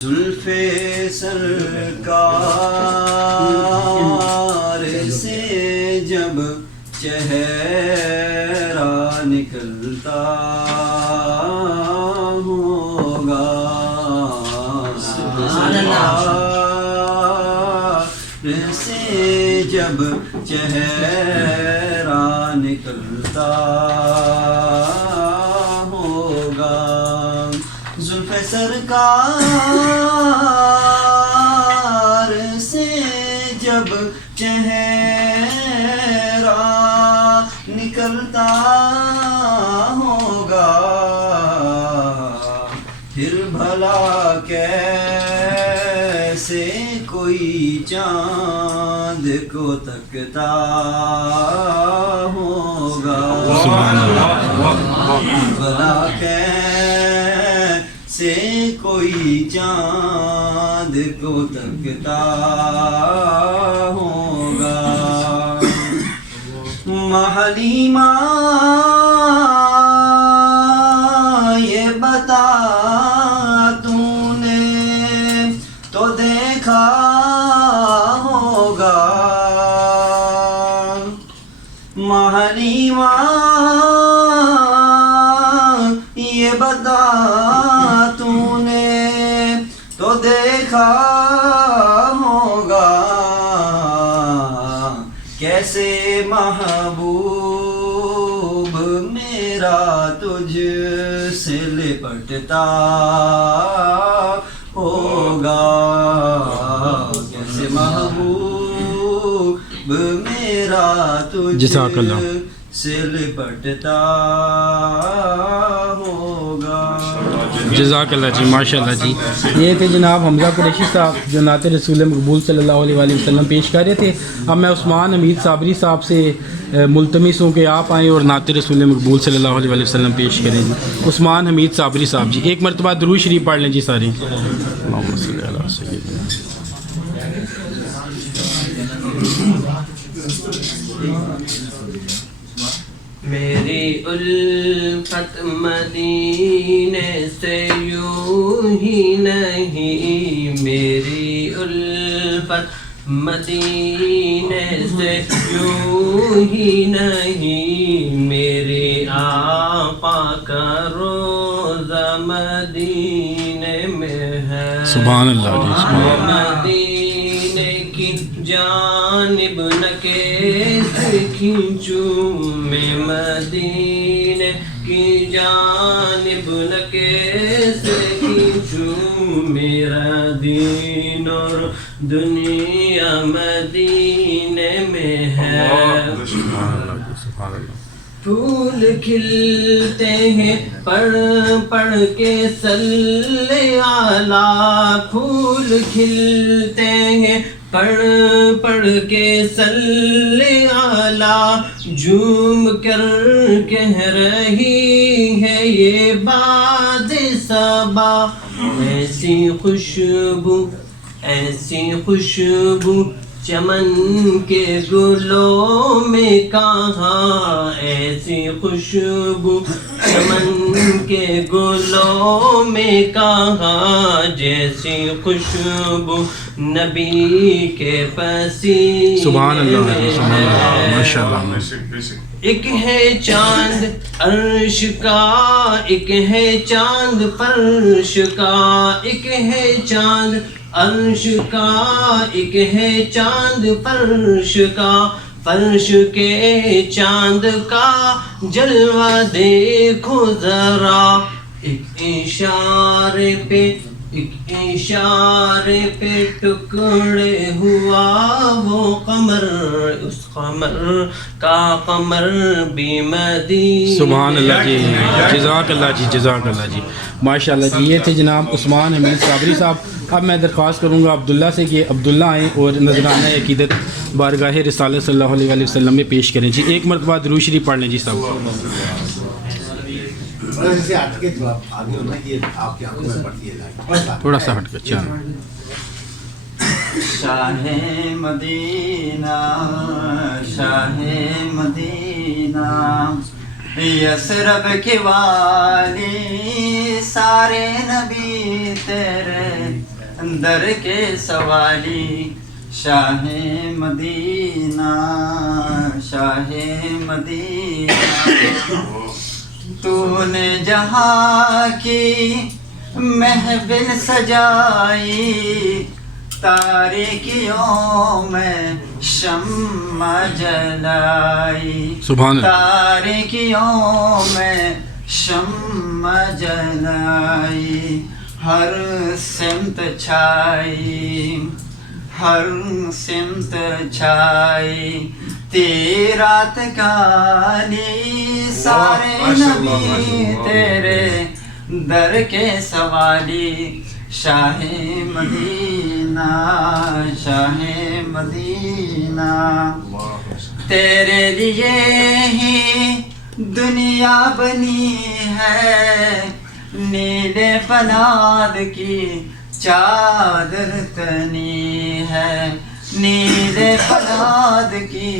زلف سرکار سے جب چہرہ نکلتا ہوگا، سرکار سے جب چہرہ نکلتا ہوگا، زلف سرکار سے جب چہرہ نکلتا ہوگا، پھر بھلا کیسے کوئی چاند کو تکتا ہوگا، بھلا سے کوئی چاند کو تکتا ہوگا۔ حلیمہ یہ بتا تو نے تو دیکھا ہوگا، حلیمہ یہ بتا تو نے تو دیکھا ہوگا، کیسے محبوب میرا تجھ سے لپٹتا ہوگا، کیسے محبوب میرا تجھ سے لپٹتا ہوگا۔ جزاک اللہ جی، ماشاء اللہ جی۔ یہ تھے جناب حمزہ قریشی صاحب جو نعت رسول مقبول صلی اللہ علیہ وآلہ وسلم پیش کر رہے تھے۔ اب میں عثمان حمید صابری صاحب سے ملتمس ہوں کہ آپ آئیں اور نعت رسول مقبول صلی اللہ علیہ وآلہ وسلم پیش کریں جی۔ عثمان حمید صابری صاحب جی، ایک مرتبہ درود شریف پڑھ لیں جی سارے۔ اللہم صلی علی سیدنا۔ میری الفت مدینے سے یوں ہی نہیں، میری الفت مدینے سے یوں ہی نہیں، میرے آقا کا روزہ مدینے میں ہے، سبحان اللہ جی، سبحان اللہ۔ مدینے کی جانب نہ کیسے کھینچوں میں، مدینے کی جانب نہ کیسے کھینچوں، میرا دین اور دنیا مدینے میں ہے، پھول کھلتے ہیں پڑھ پڑھ کے صلی اعلیٰ، پھول کھلتے ہیں پڑھ پڑھ کے صلی اعلیٰ، جھوم کر کہہ رہی ہے یہ باد صبا، ایسی خوشبو ایسی خوشبو چمن کے گلوں میں کہاں، ایسی خوشبو چمن کے گلوں میں کہاں، جیسی خوشبو نبی کے پسینے سبحان اللہ میں سبحان اللہ، ماشاء اللہ۔ ایک ہے چاند عرش کا، ایک ہے چاند فرش کا، ایک ہے چاند عرش کا، ایک ہے چاند فرش کا، فرش کے چاند کا جلوہ دیکھو ذرا، ایک اشارے پہ ٹکڑے ہوا وہ قمر، اس قمر کا قمر بھی مدینے۔ سبحان اللہ جی، جزاک اللہ جی، جزاک اللہ جی، ماشاء اللہ جی۔ یہ تھے جناب عثمان حمید صابری صاحب۔ اب میں درخواست کروں گا عبداللہ سے کہ عبداللہ آئیں اور نذرانہ عقیدت بارگاہ رسالت صلی اللہ علیہ وسلم میں پیش کریں جی۔ ایک مرتبہ درود شریف پڑھ لیں جی صاحب۔ تھوڑا سا ہٹ کر چل۔ شاہ مدینہ شاہ مدینہ یثرب کے والی سارے نبی تیرے در کے سوالی شاہ مدینہ شاہ مدینہ تو نے جہاں کی محفل سجائی تاریکیوں میں شمع جلائی سبحان اللہ تاریکیوں میں شمع جلائی ہر سمت چھائی ہر سمت چھائی تیرات کالی سارے نبی تیرے در کے سوالی شاہ مدینہ شاہ مدینہ تیرے لیے ہی دنیا بنی ہے نیلے فلاد کی چادر تنی ہے نیلے فلاد کی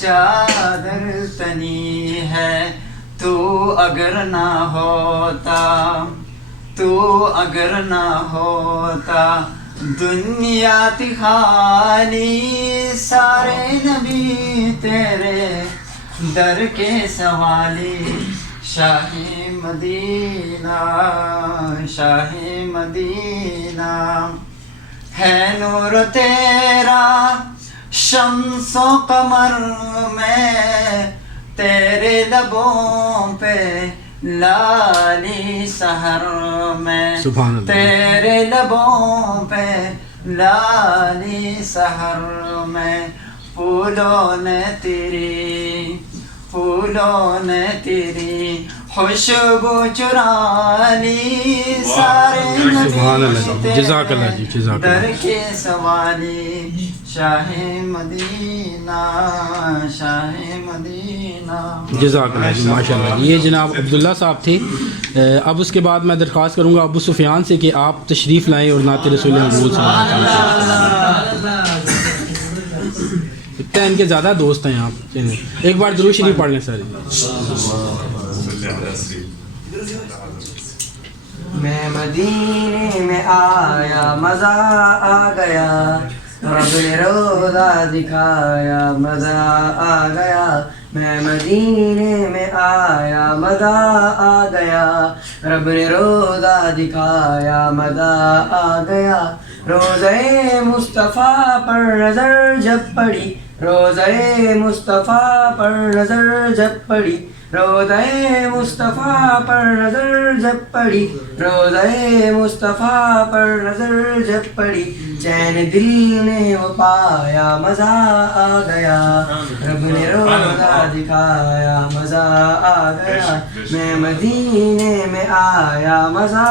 چادر تنی ہے تو اگر نہ ہوتا تو اگر نہ ہوتا دنیا تھی خالی سارے نبی تیرے در کے سوالی شاہ مدینہ شاہ مدینہ ہے نور تیرا شمس و قمر میں تیرے لبوں پہ لالی سحر میں سبحان اللہ تیرے لبوں پہ لالی سحر میں پھولوں نے تیری خوشبو چرا لی سارے سبحان اللہ نبی جی جزاک اللہ جی جزاک در اللہ کے سوالی شاہ مدینہ شاہ مدینہ جزاک اللہ جی ماشاء اللہ جی. یہ جناب عبداللہ صاحب تھے. اب اس کے بعد میں درخواست کروں گا ابو سفیان سے کہ آپ تشریف لائیں اور نعت رسول مقبول صلی اللہ علیہ وسلم. اتنا ان کے زیادہ دوست ہیں آپ. ایک بار درود شریف پڑھ لیں سر. میں مدینے میں آیا مزہ آ گیا رب نے روزہ دکھایا مزہ آ گیا میں مدینے میں آیا مزہ آ گیا رب نے روزہ دکھایا مزہ آ گیا روزہ مصطفیٰ پر نظر جب پڑی روزہ مصطفیٰ پر نظر جب پڑی روزہ مصطفیٰ پر نظر جب پڑی روزہ مصطفیٰ پر نظر جب پڑی چین دل نے وہ پایا مزہ آ گیا رب نے روزہ دکھایا مزہ آ گیا میں مدینے میں آیا مزہ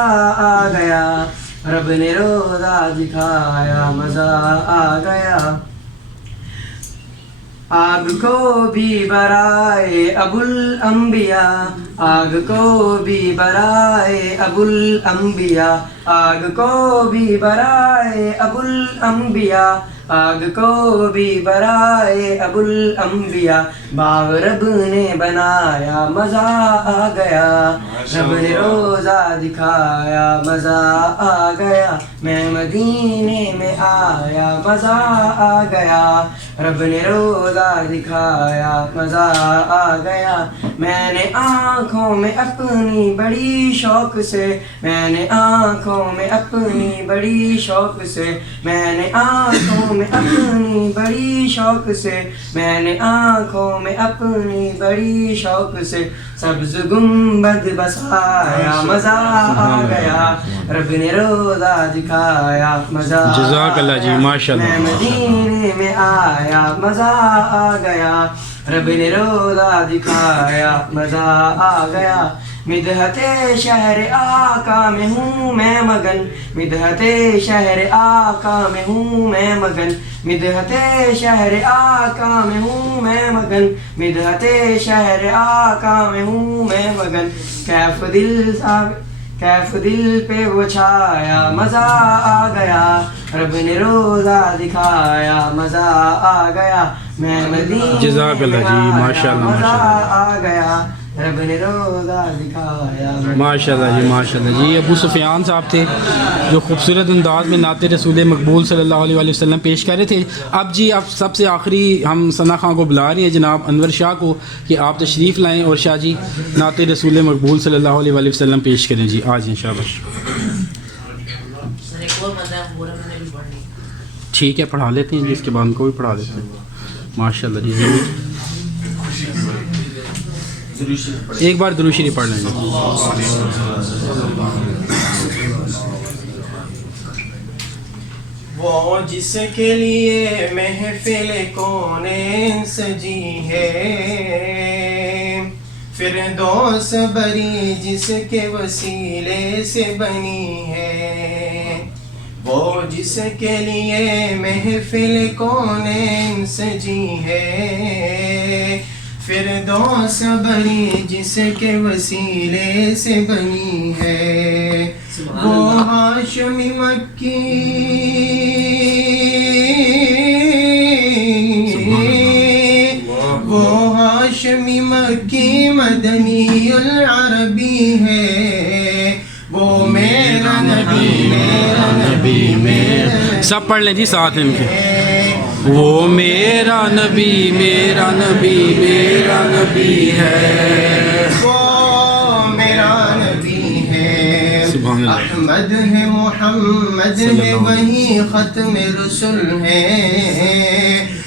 آ گیا رب نے روزہ دکھایا مزہ آ گیا آگ کو بھی برائے ابو الانبیاء آگ کو بھی برائے ابو الانبیاء آگ کو بھی برائے ابو الانبیاء آگ کو بھی برائے ابو الانبیاء باغ رب نے بنایا مزہ آ گیا رب نے روزہ دکھایا مزہ آ گیا میں مدینے میں آیا مزہ آ گیا رب نے روزہ دکھایا مزہ آ گیا میں نے آنکھوں میں اپنی بڑی شوق سے میں نے آنکھوں میں اپنی بڑی شوق سے میں نے آنکھوں میں اپنی بڑی شوق سے میں نے آنکھوں میں اپنی بڑی شوق سے سبز گنبد بسایا مزہ آ گیا رب نے روزہ دکھایا مزہ جزاک اللہ جی ماشاء اللہ. میں مدینے میں آیا مزہ آ گیا رب نے روزہ دکھایا مزہ آ گیا مدحت شہر آقا میں ہوں میں مگن مدحت شہر آقا میں ہوں میں مگن مدحت شہر آقا میں ہوں میں مگن مدحت شہر آقا میں ہوں میں مگن کیف دل پہ وہ چھایا مزہ آ گیا رب نے روزہ دکھایا مزہ آ گیا میں مدینے جزاک اللہ جی ماشاء اللہ مزہ آ گیا رب نے روزہ دکھایا. ماشاء اللہ جی، ماشاء اللہ جی. ابو سفیان صاحب تھے جو خوبصورت انداز میں نعت رسول مقبول صلی اللہ علیہ وآلہ وسلم پیش کر رہے تھے. اب جی اب سب سے آخری ہم ثنا خان کو بلا رہے ہیں، جناب انور شاہ کو، کہ آپ تشریف لائیں اور شاہ جی نعت رسول مقبول صلی اللہ علیہ وآلہ وسلم پیش کریں. جی آ جائیں شاباش. ٹھیک ہے پڑھا لیتے ہیں جی، اس کے بعد ان کو بھی پڑھا لیتے ہیں. ماشاء اللہ جی ضرور. ایک بار درود شریف پڑھ لیں گے. وہ جس کے لیے محفل کونین سجی ہے، فردوس بری جس کے وسیلے سے بنی ہے. وہ جس کے لیے محفل کونین سجی ہے، فردوس بری جس کے وسیلے سے بنی ہے. وہ ہاشمی مکی وہ ہاشمی مکی مدنی العربی ہے. وہ میرا نبی میرا نبی میرا سب پڑھ لیں جی ساتھ ان کے. وہ میرا نبی میرا نبی میرا نبی ہے. وہ میرا نبی ہے. سبحان اللہ. احمد ہے محمد ہے وہی ختم رسول ہے.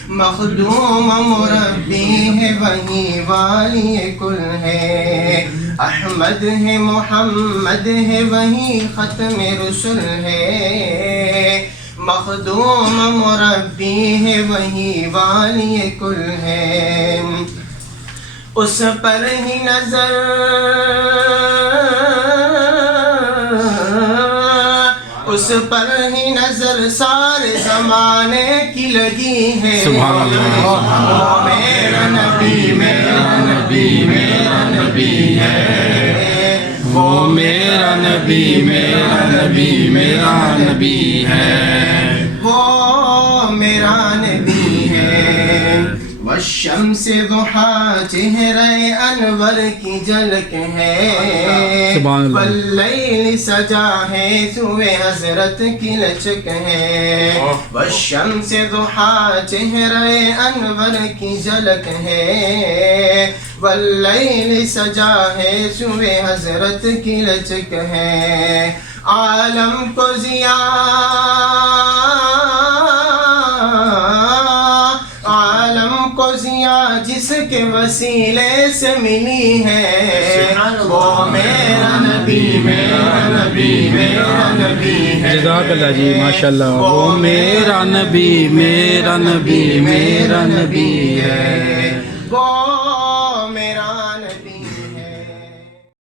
مخدوم مربی ہے وہی والی کل ہے. احمد ہے محمد ہے وہی ختم رسول ہے. مخدوم مربی ہے وہی والی کل ہے. اس پر ہی نظر اس پر ہی نظر سارے زمانے کی لگی ہے. سبحان اللہ. وہ میرا نبی میرا نبی میرا نبی ہے. وہ میرا نبی میرا نبی میرا نبی ہے. وہ میرا نبی ہے. والشمس ضحیٰ چہرے انور کی جھلک ہے. سبحان اللہ. واللیل سجا ہے سوئے حضرت کی لچک ہے. والشمس ضحیٰ چہرے انور کی جھلک ہے. واللیل سجا ہے سوئے حضرت کی لچک ہے. عالم کو ضیا عالم کو ضیا جس کے وسیلے سے ملی ہے. وہ میرا نبی میرا نبی میرا نبی ہے. جزاک اللہ جی ماشاء اللہ. وہ میرا نبی میرا نبی میرا نبی ہے. وہ